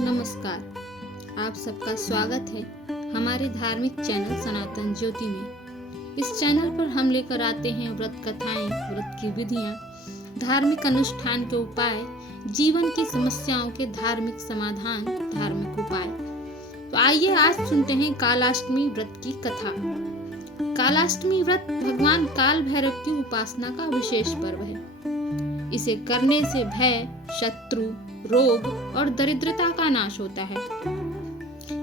नमस्कार। आप सबका स्वागत है हमारे धार्मिक चैनल सनातन ज्योति में। इस चैनल पर हम लेकर आते हैं व्रत कथाएं, व्रत की विधियां, धार्मिक अनुष्ठान के उपाय, जीवन की समस्याओं के धार्मिक समाधान, धार्मिक उपाय। तो आइए आज सुनते हैं कालाष्टमी व्रत की कथा। कालाष्टमी व्रत भगवान काल भैरव की उपासना का विशेष पर्व है। इसे करने से भय, शत्रु, रोग और दरिद्रता का नाश होता है।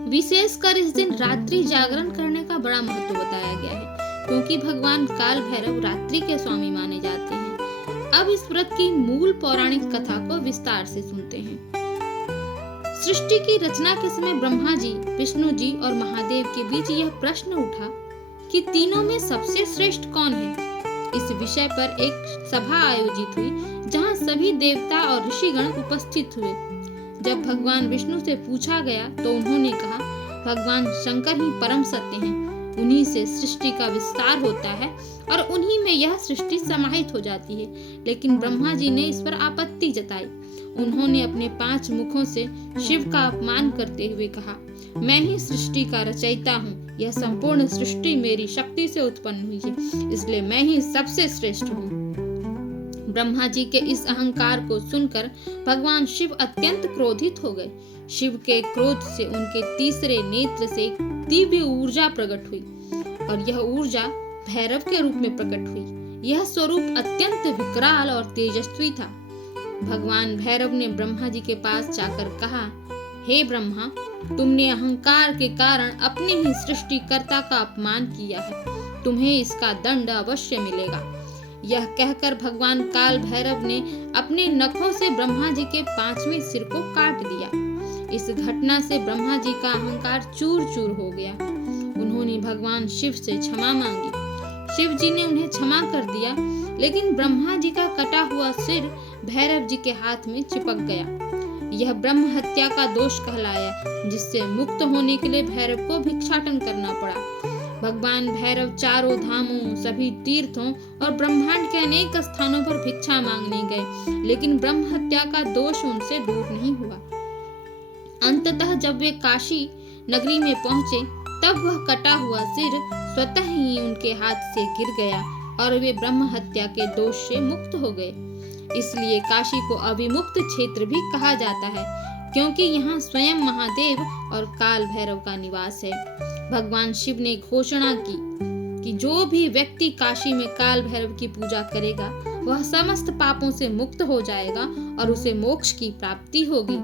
विशेषकर इस दिन रात्रि जागरण करने का बड़ा महत्व बताया गया है, क्योंकि भगवान काल भैरव रात्रि के स्वामी माने जाते हैं। अब इस व्रत की मूल पौराणिक कथा को विस्तार से सुनते हैं। सृष्टि की रचना के समय ब्रह्मा जी, विष्णु जी और महादेव के बीच यह प्रश्न उठा कि तीनों में सबसे श्रेष्ठ कौन है। इस विषय पर एक सभा आयोजित हुई, जहां सभी देवता और ऋषिगण उपस्थित हुए। जब भगवान विष्णु से पूछा गया तो उन्होंने कहा, भगवान शंकर ही परम सत्य हैं। उन्हीं से सृष्टि का विस्तार होता है और उन्हीं में यह सृष्टि समाहित हो जाती है। लेकिन ब्रह्मा जी ने इस पर आपत्ति जताई। उन्होंने अपने 5 मुखों से शिव का अपमान करते हुए कहा, मैं ही सृष्टि का रचयिता हूँ। यह संपूर्ण सृष्टि मेरी शक्ति से उत्पन्न हुई है, इसलिए मैं ही सबसे श्रेष्ठ हूँ। ब्रह्मा जी के इस अहंकार को सुनकर भगवान शिव अत्यंत क्रोधित हो गए। शिव के क्रोध से उनके तीसरे नेत्र से एक दिव्य ऊर्जा प्रकट हुई और यह ऊर्जा भैरव के रूप में प्रकट हुई। यह स्वरूप अत्यंत विकराल और तेजस्वी था। भगवान भैरव ने ब्रह्मा जी के पास जाकर कहा, हे ब्रह्मा, तुमने अहंकार के कारण अपने ही सृष्टिकर्ता का अपमान किया है। तुम्हें इसका दंड अवश्य मिलेगा। यह कहकर भगवान काल भैरव ने अपने नखों से ब्रह्मा जी के 5वें सिर को काट दिया। इस घटना से ब्रह्मा जी का अहंकार चूर चूर हो गया। उन्होंने भगवान शिव से क्षमा मांगी। शिव जी ने उन्हें क्षमा कर दिया, लेकिन ब्रह्मा जी का कटा हुआ सिर भैरव जी के हाथ में चिपक गया। यह ब्रह्म हत्या का दोष कहलाया, जिससे मुक्त होने के लिए भैरव को भिक्षाटन करना पड़ा। भगवान भैरव चारों धामों, सभी तीर्थों और ब्रह्मांड के अनेक स्थानों पर भिक्षा मांगने गए, लेकिन ब्रह्म हत्या का दोष उनसे दूर नहीं हुआ। अंततः जब वे काशी नगरी में पहुंचे, तब वह कटा हुआ सिर स्वतः ही उनके हाथ से गिर गया और वे ब्रह्म हत्या के दोष से मुक्त हो गए। इसलिए काशी को अविमुक्त क्षेत्र भी कहा जाता है, क्योंकि यहाँ स्वयं महादेव और काल भैरव का निवास है। भगवान शिव ने घोषणा की कि जो भी व्यक्ति काशी में काल भैरव की पूजा करेगा, वह समस्त पापों से मुक्त हो जाएगा और उसे मोक्ष की प्राप्ति होगी।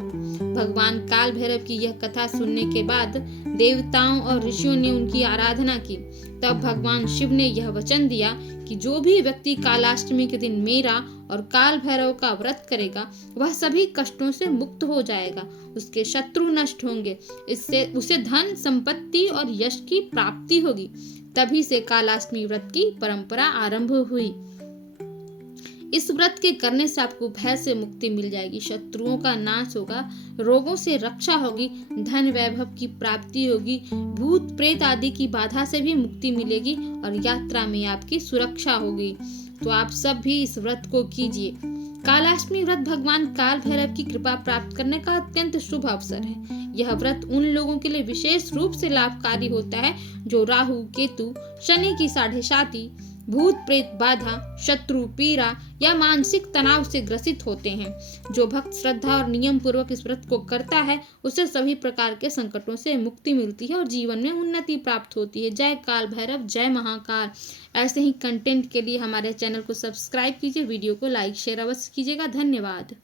भगवान काल भैरव की यह कथा सुनने के बाद देवताओं और ऋषियों ने उनकी आराधना की। तब भगवान शिव ने यह वचन दिया कि जो भी व्यक्ति कालाष्टमी के दिन मेरा और काल भैरव का व्रत करेगा, वह सभी कष्टों से मुक्त हो जाएगा। उसके शत्रु नष्ट होंगे, इससे उसे धन, संपत्ति और यश की प्राप्ति होगी। तभी से कालाष्टमी व्रत की परंपरा आरंभ हुई। इस व्रत के करने से आपको भय से मुक्ति मिल जाएगी, शत्रुओं का नाश होगा, रोगों से रक्षा होगी, धन वैभव की प्राप्ति होगी, भूत प्रेत आदि की बाधा से भी मुक्ति मिलेगी और यात्रा में आपकी सुरक्षा होगी। तो आप सब भी इस व्रत को कीजिए। कालाष्टमी व्रत भगवान काल भैरव की कृपा प्राप्त करने का अत्यंत शुभ अवसर है। यह व्रत उन लोगों के लिए विशेष रूप से लाभकारी होता है जो राहु, केतु, शनि की 7.5, भूत प्रेत बाधा, शत्रु पीड़ा या मानसिक तनाव से ग्रसित होते हैं। जो भक्त श्रद्धा और नियम पूर्वक इस व्रत को करता है, उसे सभी प्रकार के संकटों से मुक्ति मिलती है और जीवन में उन्नति प्राप्त होती है। जय काल भैरव, जय महाकाल। ऐसे ही कंटेंट के लिए हमारे चैनल को सब्सक्राइब कीजिए, वीडियो को लाइक शेयर अवश्य कीजिएगा। धन्यवाद।